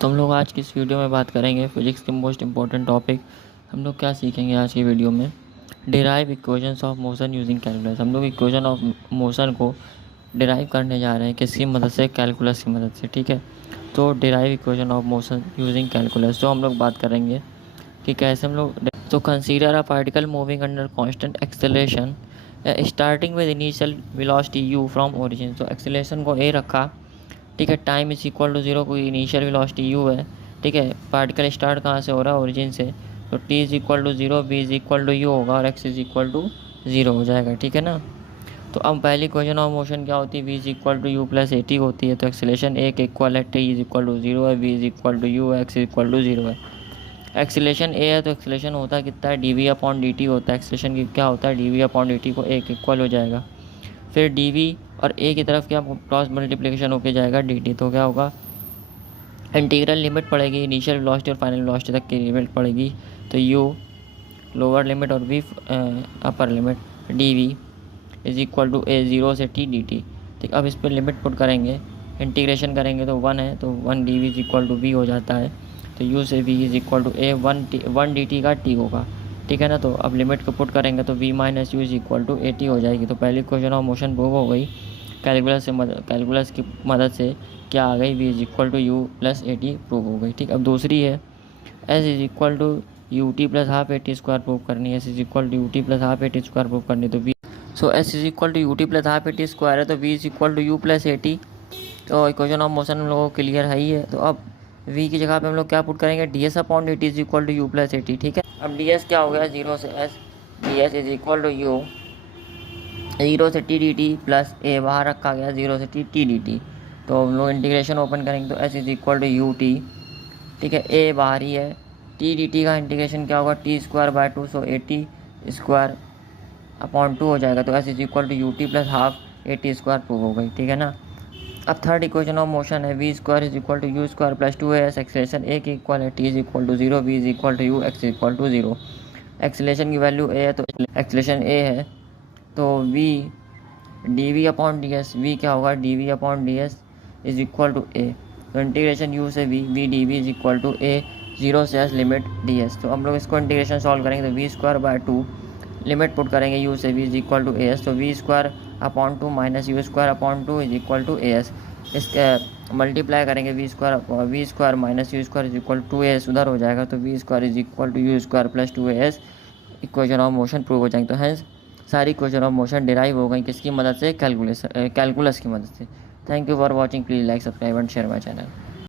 तो हम लोग आज की इस वीडियो में बात करेंगे फिजिक्स के मोस्ट इम्पॉर्टेंट टॉपिक। हम लोग क्या सीखेंगे आज की वीडियो में, derive equations of motion using calculus. हम लोग इक्वेशन ऑफ मोशन को डिराइव करने जा रहे हैं किसकी मदद से, कैलकुलस की मदद से। ठीक है, तो derive equation of motion using calculus जो हम लोग बात करेंगे कि कैसे हम लोग। तो consider a particle moving under constant acceleration starting with initial velocity u from origin. तो एक्सेलरेशन को a रखा, ठीक है। टाइम इज इक्वल टू 0 कोई इनिशियल वेलोसिटी u है, ठीक है। पार्टिकल स्टार्ट कहाँ से हो रहा है, ओरिजिन से। तो t is equal to 0, b is equal to u होगा और x इज इक्वल टू 0 हो जाएगा, ठीक है ना। तो अब पहली इक्वेशन ऑफ मोशन क्या होती है, v is equal to u plus a t होती है। तो एक्सेलरेशन a के इक्वल है, t इज इक्वल टू 0 है, v is equal to u है, x इज इक्वल टू 0 है। एक्सेलरेशन a है तो एक्सेलरेशन होता है कितना है, d v upon d t होता है। एक्सेलरेशन की क्या होता है, d v upon d t को a के इक्वल हो जाएगा। फिर डी वी और a की तरफ क्या क्रॉस मल्टीप्लिकेशन होके जाएगा डी टी। तो क्या होगा, इंटीग्रल लिमिट पड़ेगी इनिशियल वेलोसिटी और फाइनल वेलोसिटी तक की लिमिट पड़ेगी। तो u लोअर लिमिट और v upper limit, d v is equal to a 0 से t डी टी। ठीक, अब इस पर लिमिट पुट करेंगे, इंटीग्रेशन करेंगे तो 1 है, तो 1 d v is equal to v हो जाता है। तो u से v is equal to a 1 d t का t होगा, ठीक है ना। तो अब लिमिट को पुट करेंगे तो v minus u is equal to a t हो जाएगी। तो पहली इक्वेशन ऑफ मोशन प्रूव हो गई कैलकुलस की मदद से। क्या आ गई, v is equal to u plus a t prove हो गई। ठीक, अब दूसरी है s is equal to u t plus half a t square prove करनी है। s is equal to u t plus half a t square prove करनी है। तो v s is equal to u t plus half a t square है, तो v is equal to u plus a t. तो equation of motion हम लोगों को clear है ही है। तो अब v की जगह पे हम लोग क्या पुट करेंगे, d s upon d t is equal to u plus a t. ठीक है, अब डी एस क्या हो गया, 0 से s, d s is equal to u 0 से t d t plus a बाहर रखा गया 0 से टी टी डी टी। तो हम लोग इंटीग्रेशन ओपन करेंगे तो s is equal to u t, ठीक है। ए बाहर ही है, टी डी टी का इंटीग्रेशन क्या होगा, t square by 2, so a t square upon 2 हो जाएगा। तो s is equal to u t plus half a t square prove हो गई, ठीक है ना। अब थर्ड इक्वेशन ऑफ मोशन है, v square is equal to u square plus 2as। Acceleration a के इक्वल है, t is equal to 0, v is equal to u, x is equal to 0। Acceleration की वैल्यू a है तो acceleration a है, तो v d v upon d s, v क्या होगा, d v upon d s is equal to a। तो integration u से v d v is equal to a 0 से s लिमिट डी एस। तो हम लोग इसको इंटीग्रेशन सॉल्व करेंगे तो v square by 2 limit put करेंगे u से v is equal to a s। तो v square upon 2 minus u square upon 2 is equal to a s। इसके मल्टीप्लाई करेंगे v square minus u square is equal to a s, उधर हो जाएगा। तो v square is equal to u square plus 2as। Equation of motion prove हो जाएंगे। तो hence सारी इक्वेशन ऑफ मोशन डिराइव हो गई किसकी मदद से, कैलकुलस की मदद से। Thank you for watching, please like subscribe and share my channel.